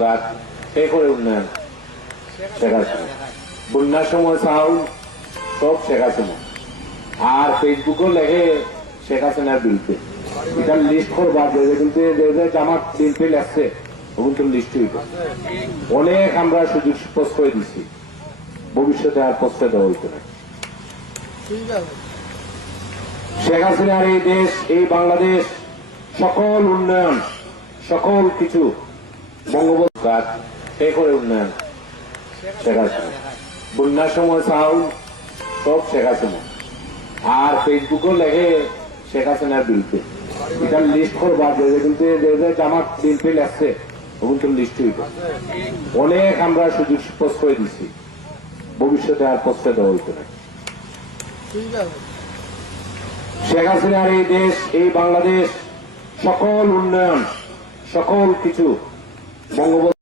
সংস্কার এ করে উন্নয়ন শেখ হাসিনা, বন্যার সময় চাউল সব শেখ হাসিনা, আর ফেসবুকও লেখে শেখ হাসিনার বিরুদ্ধে। এটা লিস্ট করবার কিন্তু জামাত বিএনপি লাগছে ওগুলো তো লিস্ট হইব। অনেক আমরা সুযোগ পোস্ট করে দিচ্ছি, ভবিষ্যতে আর পোস্টে দেওয়া হইতে না। শেখ হাসিনার এই দেশ, এই বাংলাদেশ, সকল উন্নয়ন, সকল কিছু বঙ্গবন্ধু এ করে উন্নয়ন শেখ হাসিনা, বন্যার সময় চাউল সব শেখ হাসিনা, আর ফেসবুকও লেখে শেখ হাসিনার বিরুদ্ধে। এটা লিস্ট করবার কিন্তু জামাত বিএনপি লাগছে ওগুলো তো লিস্ট হইব। অনেক আমরা সুযোগ পোস্ট করে দিচ্ছি, ভবিষ্যতে আর পোস্টে দেওয়া হইতে না। শেখ হাসিনার এই দেশ, এই বাংলাদেশ, সকল উন্নয়ন, সকল কিছু বঙ্গবন্ধু